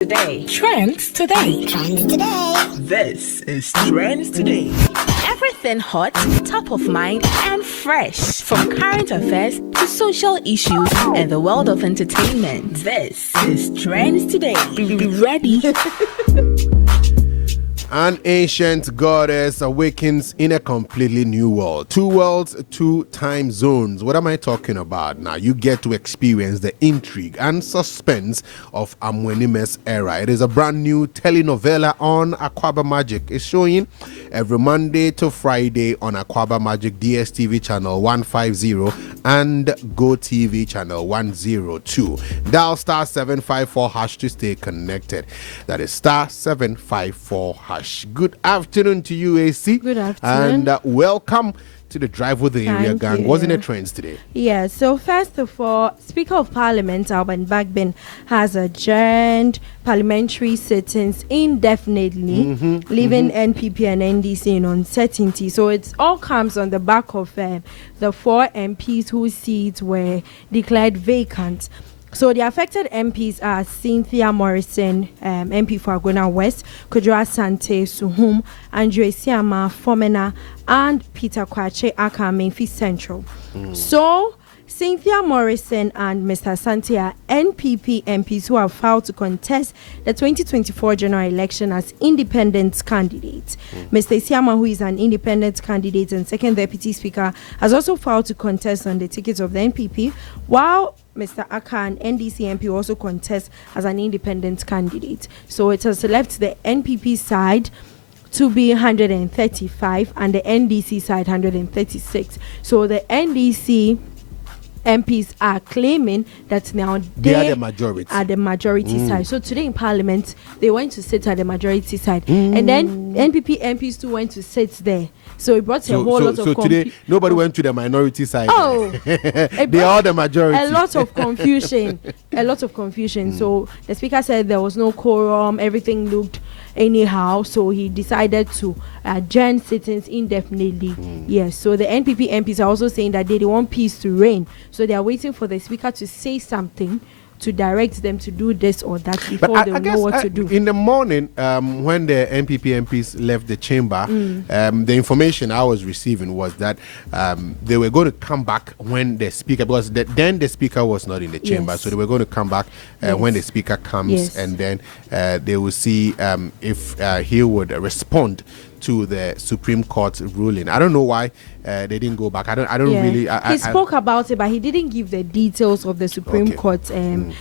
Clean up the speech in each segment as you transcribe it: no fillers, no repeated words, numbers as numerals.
Today. Trends today. Trends today. This is Trends Today. Everything hot, top of mind, and fresh. From current affairs to social issues and the world of entertainment. This is Trends Today. Be ready. An ancient goddess awakens in a completely new world. 2 worlds, 2 time zones. What am I talking about? Now, you get to experience the intrigue and suspense of Amwenime's era. It is a brand new telenovela on Aquaba Magic. It's showing every Monday to Friday on Aquaba Magic DSTV channel 150 and GoTV channel 102. Dial star 754 hash to stay connected. That is star 754 hash. Good afternoon to you, Esi. Good afternoon. And welcome to the Drive with the Area Gang. Wasn't it trends today? Yeah, so first of all, Speaker of Parliament, Bagbin, has adjourned parliamentary sittings indefinitely, leaving NPP and NDC in uncertainty. So it all comes on the back of the 4 MPs whose seats were declared vacant. So the affected MPs are Cynthia Morrison, MP for Agona West, Kujua Sante Suhum, Andrew Siama Fomena, and Peter Kwache Aka Menfi Central. So Cynthia Morrison and Mr. Sante are NPP MPs who have filed to contest the 2024 general election as independent candidates. Mr. Siama, who is an independent candidate and second deputy speaker, has also filed to contest on the ticket of the NPP, while Mr. Aka, an NDC MP, also contest as an independent candidate. So it has left the NPP side to be 135 and the NDC side 136. So the NDC MPs are claiming that now they are the majority. Side. So today in Parliament, they went to sit at the majority side. And then NPP MPs too went to sit there. So it brought a whole lot of So today, nobody went to the minority side. Oh, they are the majority. A lot of confusion. So the speaker said there was no quorum. Everything looked anyhow. So he decided to adjourn sittings indefinitely. Yes. So the NPP MPs are also saying that they want peace to reign. So they are waiting for the speaker to say something to direct them to do this or that before they know what to do. In the morning, when the NPP MPs left the chamber, the information I was receiving was that they were going to come back when the speaker, because then the speaker was not in the chamber, so they were going to come back when the speaker comes, and then they will see if he would respond to the Supreme Court ruling. I don't know why they didn't go back. I don't really. He spoke about it, but he didn't give the details of the Supreme Court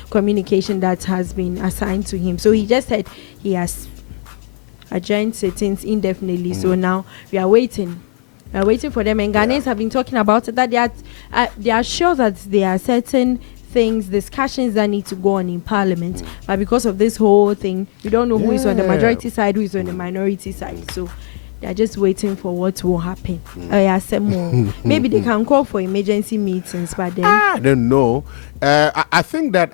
communication that has been assigned to him. So he just said he has adjourned sittings indefinitely. So now we are waiting. We are waiting for them. And Ghanaians have been talking about it, that they are sure that there are certain discussions that need to go on in Parliament, but because of this whole thing, we don't know who is on the majority side, who is on the minority side. So they're just waiting for what will happen. Maybe they can call for emergency meetings, but then I don't know. I think that,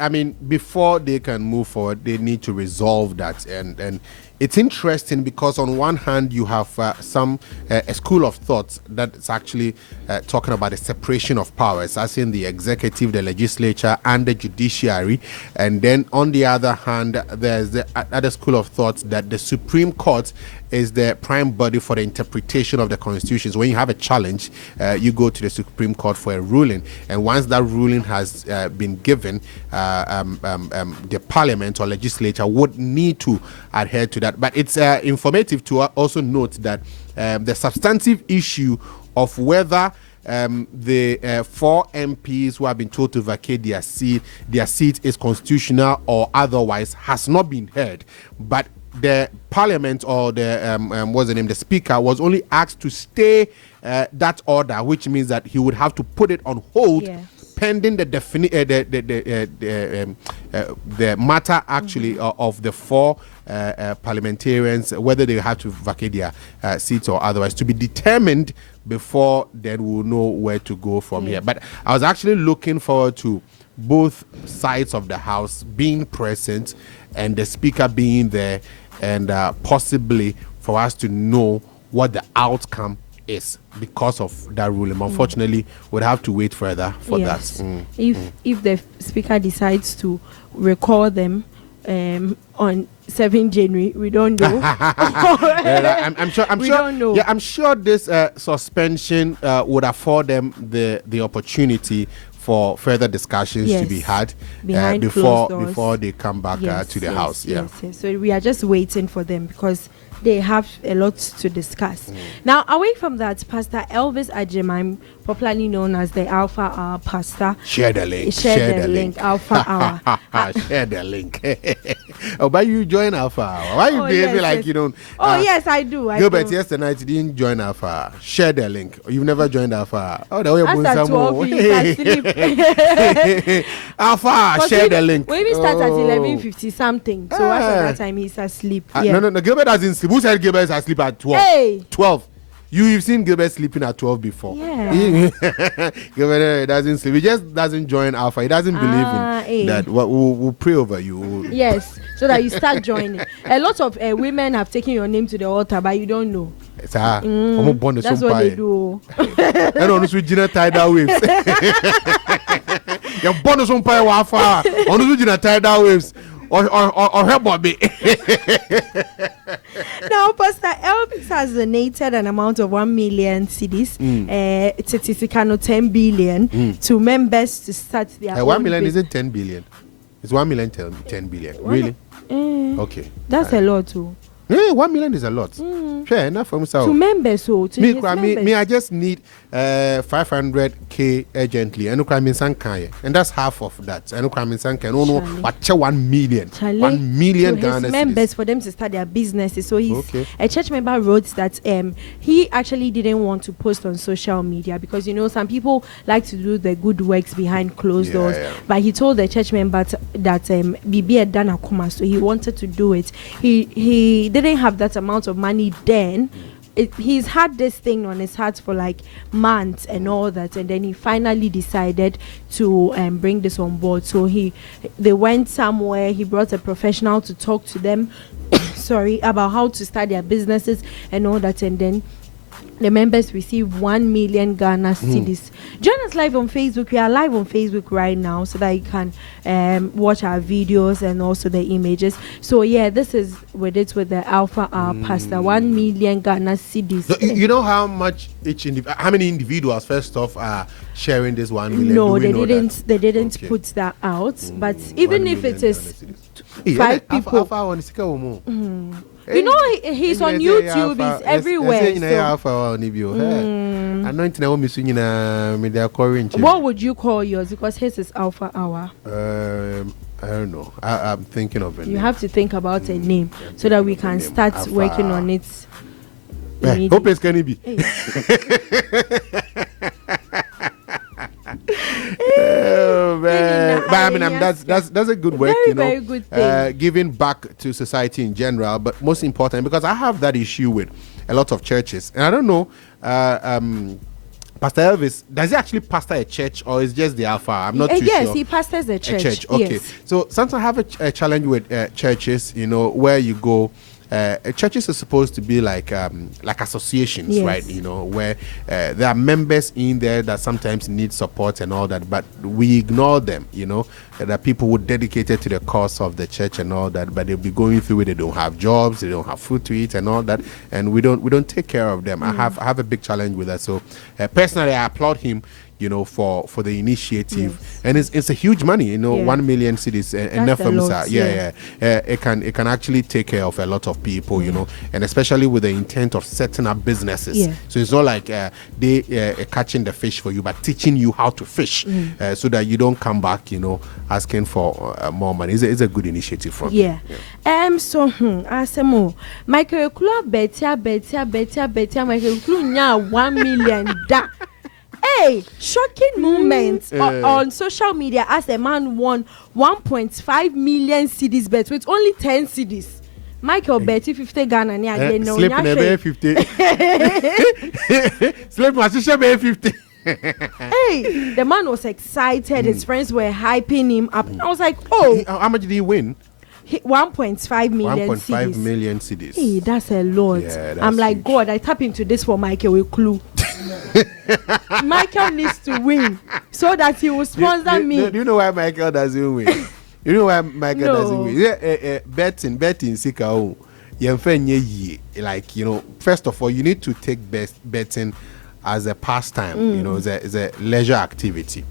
before they can move forward, they need to resolve that. And it's interesting because on one hand, you have a school of thought that's actually talking about the separation of powers, as in the executive, the legislature, and the judiciary. And then on the other hand, there's the other school of thought that the Supreme Court is the prime body for the interpretation of the constitutions. When you have a challenge, you go to the Supreme Court for a ruling. And once that ruling has been given, the parliament or legislature would need to adhere to that. But it's informative to also note that the substantive issue of whether the 4 MPs who have been told to vacate their seat is constitutional or otherwise has not been heard. But the parliament or the speaker was only asked to stay that order, which means that he would have to put it on hold pending the matter actually of the 4 parliamentarians, whether they have to vacate their seats or otherwise, to be determined before then we'll know where to go from here. But I was actually looking forward to both sides of the house being present and the speaker being there, and possibly for us to know what the outcome is because of that ruling. Unfortunately, we'd have to wait further for that. If the speaker decides to recall them on 7 January. We don't know. I'm sure. We don't know. Yeah, I'm sure this suspension would afford them the opportunity for further discussions to be had before they come back to the house. Yes. So we are just waiting for them because they have a lot to discuss. Now, away from that, Pastor Elvis Ajimam, popularly known as the Alpha Hour Pastor. Share the link. Alpha Hour. Share the link. Oh, but you join Alpha Hour. Why you behaving like you don't? Yes, I do. Gilbert, yesterday night you didn't join Alpha Hour. Share the link. You've never joined Alpha Hour. Oh, the way after 12, you can sleep. Alpha Hour, share the link. We even start at 11:50 something. So after that time, he's asleep. No, Gilbert doesn't sleep. Who said Gilbert is asleep at 12? Hey. 12. You've seen Gilbert sleeping at 12 before. Yeah. Gilbert doesn't sleep. He just doesn't join Alpha. He doesn't believe in that. We'll pray over you. Yes, so that you start joining. A lot of women have taken your name to the altar, but you don't know. That's what they do. I don't know if tidal waves. You're born to some pie wafa. On the tidal waves. Or her body. Now, Pastor Elvis has donated an amount of 1 million cedis, 10 billion, to members to start their 1 million isn't 10 billion. It's 1 million 10 billion. Really? Okay. That's a lot too. Yeah, 1 million is a lot. Sure, enough for myself. To members, so to his members. Me, I just need 500k urgently. And that's half of that. And no, what 1 million? 1 million to his members for them to start their businesses. So a church member wrote that he actually didn't want to post on social media because some people like to do the good works behind closed doors. But he told the church member that Bibi had done a coma, so he wanted to do it. He didn't have that amount of money then. He's had this thing on his heart for like months and all that, and then he finally decided to bring this on board. So they went somewhere. He brought a professional to talk to them about how to start their businesses and all that, and then the members receive 1 million Ghana cedis. Join us live on Facebook. We are live on Facebook right now so that you can watch our videos and also the images. So this is with the Alpha Hour Pastor. 1 million Ghana cedis. So you know how much how many individuals first off are sharing this 1 million? No, they didn't. They didn't put that out. But even if it is 5 people. He's on YouTube, he's everywhere. What would you call yours? Because his is Alpha Hour. I don't know. I'm thinking of it. You have to think about a name so that we can start working on it. Hope it's can be. But I mean, that's a good work, very good thing. Giving back to society in general, but most important because I have that issue with a lot of churches, and I don't know, Pastor Elvis, does he actually pastor a church or is just the Alpha? I'm not too sure. Yes, he pastors a church. Okay, yes. So sometimes I have a challenge with churches, where you go. Churches are supposed to be like associations, right? Where there are members in there that sometimes need support and all that, but we ignore them. That people who dedicated to the cause of the church and all that, but they'll be going through it. They don't have jobs, they don't have food to eat and all that, and we don't take care of them. I have a big challenge with that. So personally, I applaud him. For the initiative, and it's a huge money. 1 million cedis and it can actually take care of a lot of people. And especially with the intent of setting up businesses. Yeah. So it's not like they catching the fish for you, but teaching you how to fish, so that you don't come back, asking for more money. It's a good initiative from him. So Asemo Michael Club Betia Michael Club 1 million da. Hey, shocking moments on social media as a man won 1.5 million cedis bet with only 10 cedis. Michael Betty 50 Ghana near again. No, sleep in 50. Sleep in 50. Hey, the man was excited. His friends were hyping him up. I was like, oh, how much did he win? 1.5 million 1.5 million cedis. Hey, that's a lot. Yeah, I'm like, huge. God, I tap into this for Michael with clue. Michael needs to win so that he will sponsor me. Do you know why Michael doesn't win? You know why Michael No. doesn't win? Yeah, betting, sika. Like, you know, first of all, you need to take betting as a pastime, you know, as a leisure activity.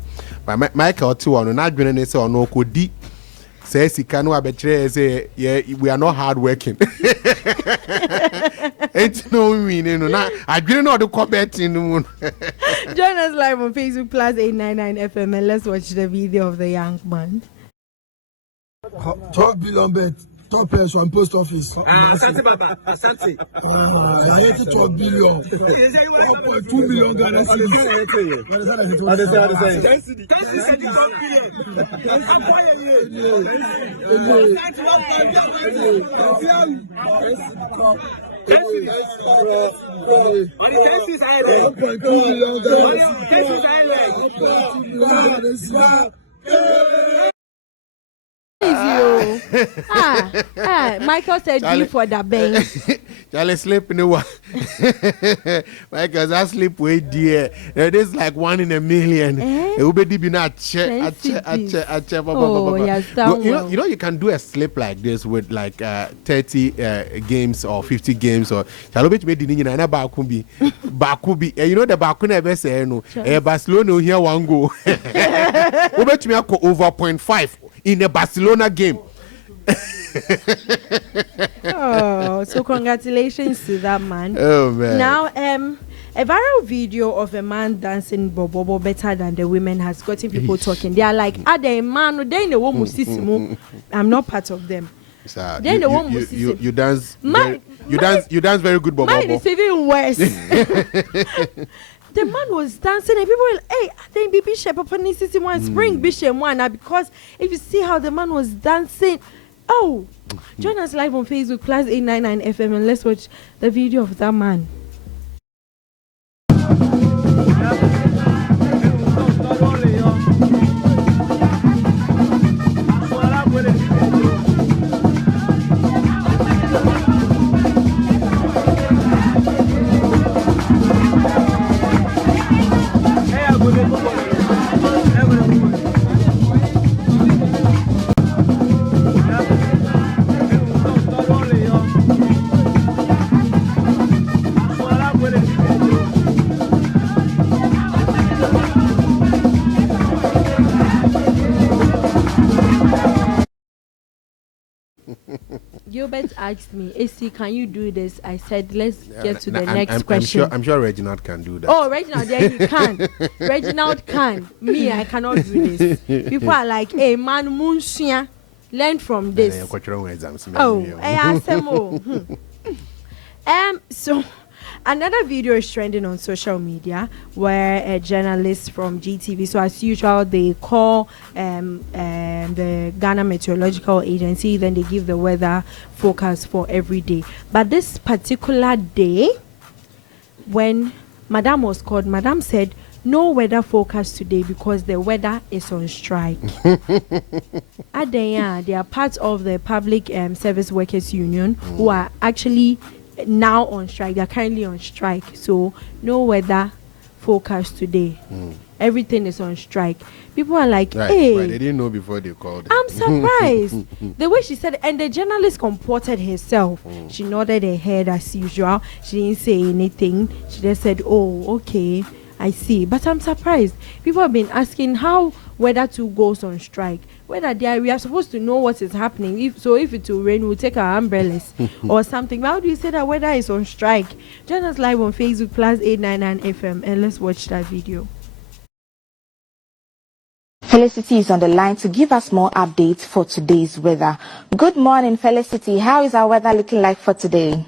But Michael too, on not doing any so no could deep. Says he can say, yeah, we are not hard working. It's no meaning, you know. I didn't know the comment in the moon. Join us live on Facebook Plus 899 FM and let's watch the video of the young man. 12 billion bet, top place one post office. Asante Baba, Asante. I hate 12 billion. 1.2 million Ghana Michael said you for the bank. Charlie sleep in the one. Michael, I sleep way dear. It is like 1 in a million. It will be deep in a check. You know, you can do a sleep like this with like 30 games or 50 games or Bakubi. You know the Baku never say no. Barcelona here one go. Over 0.5 in a Barcelona game. Oh, so congratulations to that man. Oh man. Now, a viral video of a man dancing bobo better than the women has gotten people talking. They are like, "Are they man? They in the one musisimu." I'm not part of them. Then you dance. You dance very good, bobo. Mine is even worse. The man was dancing and people were like, hey, I think Bibi Shepherd one spring Bishop one because if you see how the man was dancing, join us live on Facebook Plus 899 FM and let's watch the video of that man. Gilbert asked me, Esi, can you do this? I said, let's get to the next question. I'm sure Reginald can do that. Oh, Reginald, there you can. Reginald can. Me, I cannot do this. People are like, hey, man, Munshia, learn from this. I asked them, so another video is trending on social media where a journalist from GTV, so as usual, they call the Ghana Meteorological Agency, then they give the weather forecast for every day. But this particular day, when Madam was called, Madam said, no weather forecast today because the weather is on strike. They are part of the Public Service Workers Union who are actually now on strike. They're currently on strike, so no weather forecast today. Everything is on strike. People are like, hey, they didn't know before they called. I'm surprised. The way she said it, and the journalist comported herself. She nodded her head as usual. She didn't say anything. She just said, oh, okay, I see. But I'm surprised. People have been asking how weather 2 goes on strike. Whether we are supposed to know what is happening. If it will rain, we'll take our umbrellas or something. But how do you say that weather is on strike? Join us live on Facebook Plus 899 FM and let's watch that video. Felicity is on the line to give us more updates for today's weather. Good morning, Felicity. How is our weather looking like for today?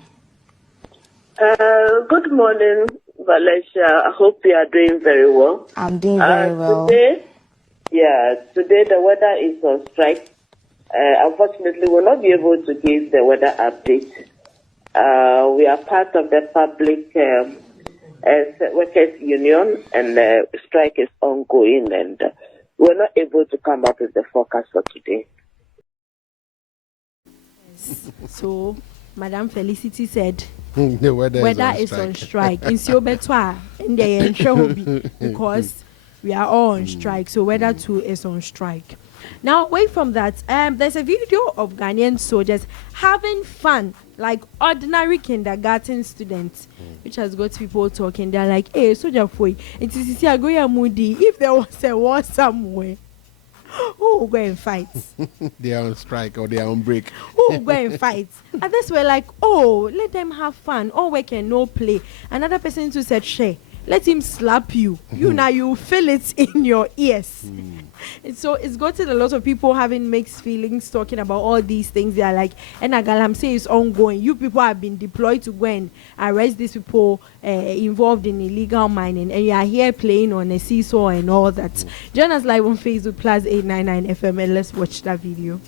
Good morning, Valencia. I hope you are doing very well. I'm doing very well. Today the weather is on strike. Unfortunately, we'll not be able to give the weather update. We are part of the Public Workers Union, and the strike is ongoing, and we're not able to come up with the forecast for today. So, Madam Felicity said, the weather is on strike. In Siobetwa, in the intro, because we are all on strike. So, weather 2 is on strike. Now, away from that, there's a video of Ghanaian soldiers having fun, like ordinary kindergarten students, which has got people talking. They're like, hey, soldier boy, it is moody. If there was a war somewhere, who will go and fight? They are on strike or they are on break. Who will go and fight? Others were like, oh, let them have fun. All work and no play. Another person too said, Shay, let him slap you. You now you feel it in your ears. And so it's gotten a lot of people having mixed feelings talking about all these things. They are like, and Agalam say it's ongoing. You people have been deployed to go and arrest these people involved in illegal mining, and you are here playing on a seesaw and all that. Join us live on Facebook PLUZZ 899 FM and let's watch that video.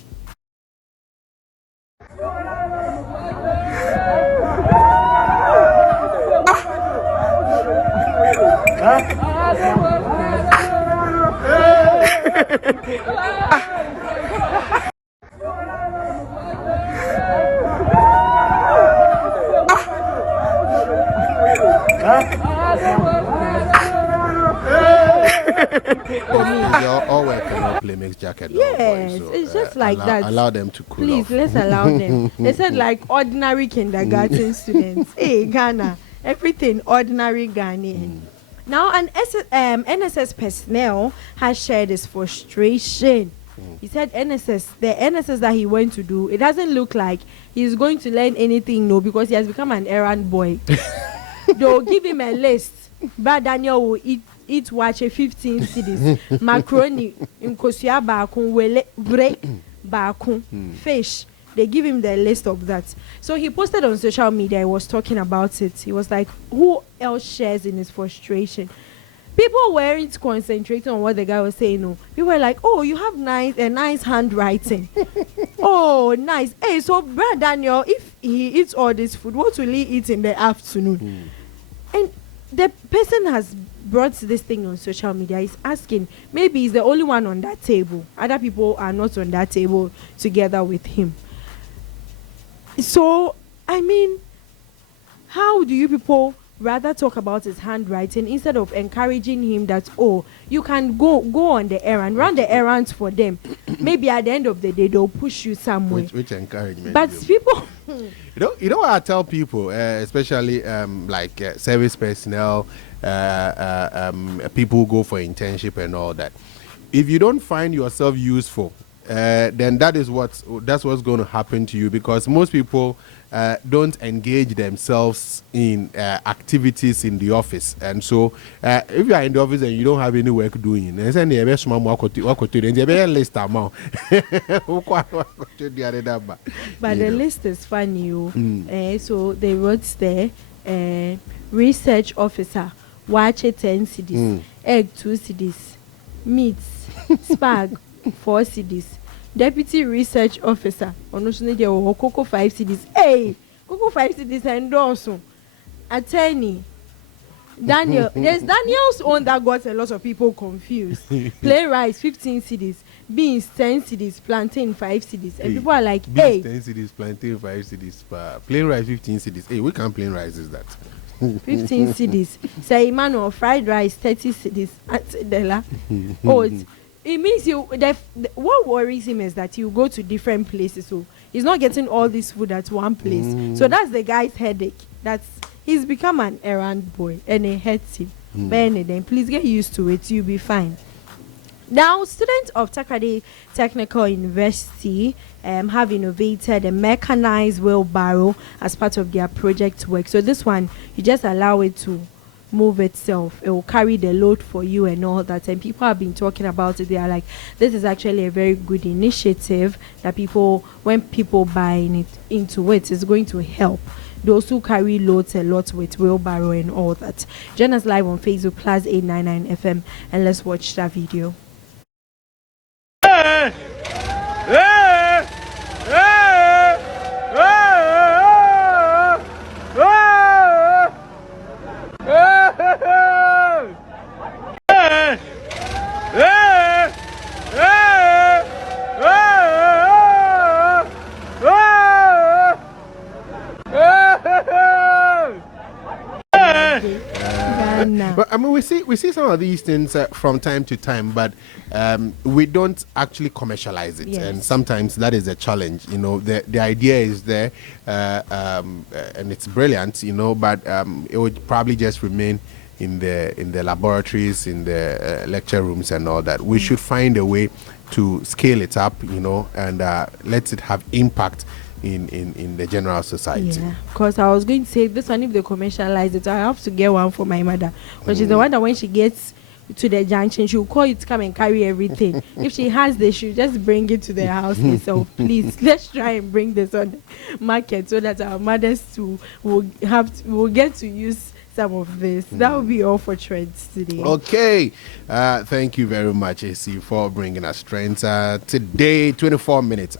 All work cannot play makes jacket. Yes, so, it's just like that. Allow them to cool Please, off. let's allow them. They said like ordinary kindergarten students. Hey, Ghana, everything ordinary Ghanaian. Now, an NSS personnel has shared his frustration. He said the NSS that he went to do, it doesn't look like he's going to learn anything, no, because he has become an errand boy. They'll give him a list. But Daniel will eat watch a 15 cedis, macaroni, nkosua bakun, wele, break bakun, fish. They give him the list of that. So he posted on social media, he was talking about it. He was like, who else shares in his frustration? People weren't concentrating on what the guy was saying. No, people were like, oh, you have nice handwriting. Oh, nice. Hey, so Brad Daniel, if he eats all this food, what will he eat in the afternoon? And the person has brought this thing on social media. He's asking, maybe he's the only one on that table. Other people are not on that table together with him. So, I mean, how do you people rather talk about his handwriting instead of encouraging him that, oh, you can go on the errand, run the errands for them. Maybe at the end of the day, they'll push you somewhere. Which encouragement? But people... You know what I tell people, especially service personnel, people who go for internship and all that. If you don't find yourself useful, then that's what's going to happen to you, because most people don't engage themselves in activities in the office. And so if you are in the office and you don't have any work doing, but the list is funny. So they wrote there, research officer, watch 10 CDs, egg 2 CDs, meats, spag 4 CDs, deputy research officer, Coco 5 CDs. Hey, Coco 5 CDs and also attorney. Daniel, there's Daniel's own that got a lot of people confused. Playwright 15 CDs, beans 10 CDs, plantain 5 CDs, and people are like, hey, 10 CDs, plantain 5 CDs, plain 15 CDs. Hey, what kind of plain rice is that? 15 CDs. Say, Emmanuel, fried rice 30 CDs. Oh, it means what worries him is that you go to different places, so he's not getting all this food at one place. So that's the guy's headache. He's become an errand boy, and it hurts him. But then please get used to it, you'll be fine. Now, students of Takrady Technical University have innovated a mechanized wheelbarrow as part of their project work. So this one, you just allow it to move itself. It will carry the load for you and all that. And people have been talking about it. They are like, this is actually a very good initiative that when people buy into it, it's going to help those who carry loads a lot with wheelbarrow and all that. Join us live on Facebook, PLUZZ 899 FM, and let's watch that video. But I mean, we see some of these things from time to time, but we don't actually commercialize it, and sometimes that is a challenge. You know, the idea is there, and it's brilliant. You know, but it would probably just remain in the laboratories, in the lecture rooms, and all that. We should find a way to scale it up, you know, and let it have impact in the general society. Yeah, because I was going to say this one, if they commercialize it, I have to get one for my mother, because she's the one that when she gets to the junction, she'll call you to come and carry everything. If she has this, she'll just bring it to the house. So please, let's try and bring this on the market so that our mothers too will get to use some of this. That will be all for Trends today. Okay, thank you very much, Esi, for bringing us Trends today. 24 minutes